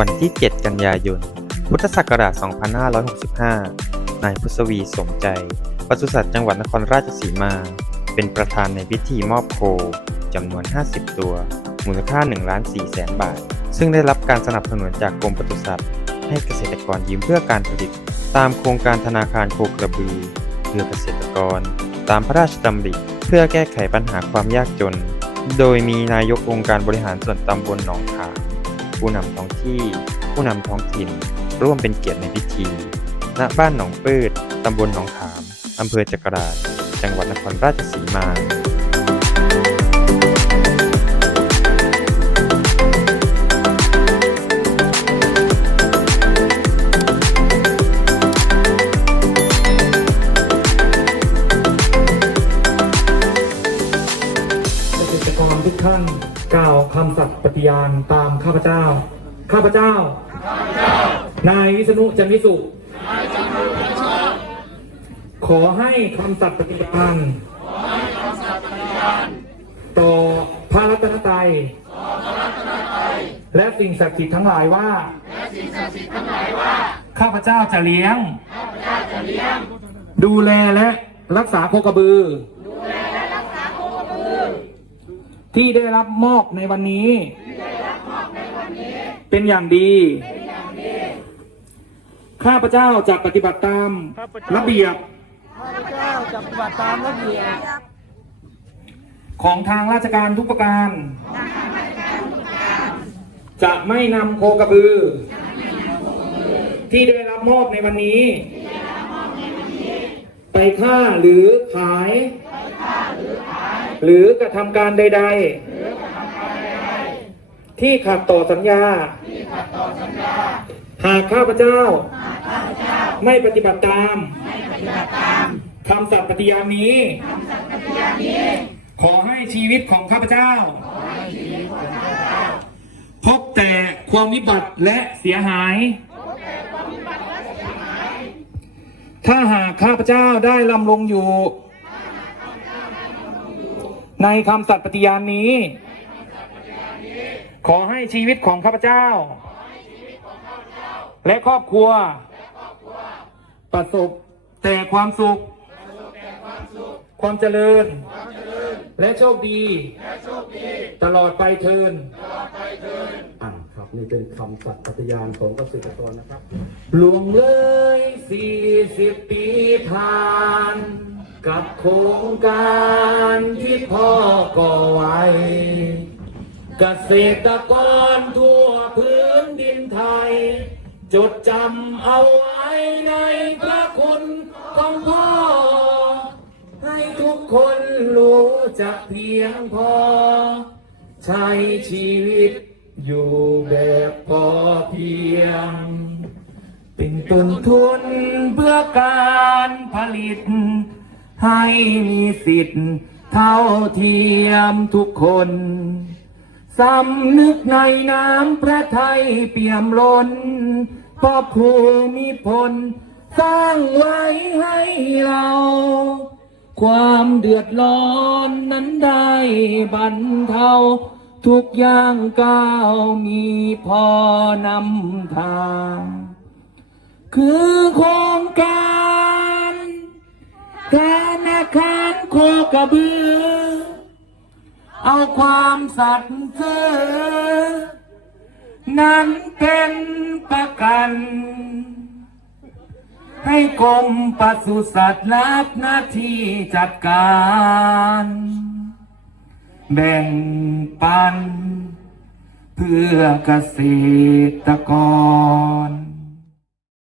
วันที่ 7 กันยายน พุทธศักราช 2565 นายพุทธวีสมใจปศุสัตว์จังหวัดนครราชสีมา เป็นประธานในพิธีมอบโคจำนวน 50 ตัว มูลค่า1ล้าน4แสนบาท ซึ่งได้รับการสนับสนุนจากกรมปศุสัตว์ ให้เกษตรกรยืมเพื่อการผลิต ตามโครงการธนาคารโคกระบือเพื่อเกษตรกร ตามพระราชดำริเพื่อแก้ไขปัญหาความยากจน โดยมีนายกองค์การบริหารส่วนตำบลหนองขาม ผู้นำท้องที่ ผู้นำท้องถิ่น ร่วมเป็นเกียรติในพิธี ณ บ้านหนองปืดตำบลหนองขาม อำเภอจักราช จังหวัดนครราชสีมาเกษตรกรทุกท่าน กล่าวคำสัตย์ปฏิญาณตามข้าพเจ้า ข้าพเจ้า นายวิษณุจันวิสุ ขอให้คำสัตย์ปฏิญาณต่อพระรัตนตรัย และสิ่งศักดิ์สิทธิ์ทั้งหลายว่า ข้าพเจ้าจะเลี้ยง ดูแลและรักษาโคกระบือ ที่ได้รับมอบในวันนี้ เป็นอย่างดี ข้าพเจ้าจะปฏิบัติตามระเบียบ ข้าพเจ้าจะปฏิบัติตามระเบียบ ของทางราชการทุกประการ จะไม่นำโคกระบือ ที่ได้รับมอบในวันนี้ ไปฆ่าหรือขาย หรือกระทำการใด ๆ ที่ขัดต่อสัญญา หากข้าพเจ้า ไม่ปฏิบัติตามคำสัตย์ปฏิญาณนี้ ขอให้ชีวิตของข้าพเจ้า พบแต่ความวิบัติและเสียหาย ถ้าหากข้าพเจ้าได้ลำลงอยู่ ในคำสัตย์ปฏิญาณนี้ ขอให้ชีวิตของข้าพเจ้า และครอบครัว ประสบแต่ความสุข ความเจริญ และโชคดี ตลอดไปเทินอ่านครับนี่เป็นคำสัตย์ปฏิญาณของเกษตรกรนะครับหลวงเลยสี่สิบปีผ่าน กับโครงการที่พ่อก่อไว้ เกษตรกรทั่วพื้นดินไทย จดจำเอาไว้ในพระคุณของพ่อ ให้ทุกคนรู้จักเพียงพอ ใช้ชีวิตอยู่แบบพอเพียง เป็นต้นทุนเพื่อการผลิต ให้มีสิทธิ์ เท่าเทียมทุกคนสำนึกในน้ำพระไทยเปี่ยมล้นพ่อภูมิพล สร้างไว้ให้เรา ความเดือดร้อนนั้นได้บรรเทาทุกอย่างก้าวมีพอนำทาง คือโครงการ คารโคกระบือ เอาความสัตย์ซื่อนั้นเป็นประกัน ให้กรมปศุสัตว์รับหน้าที่จัดการ แบ่งปัน เพื่อเกษตรกร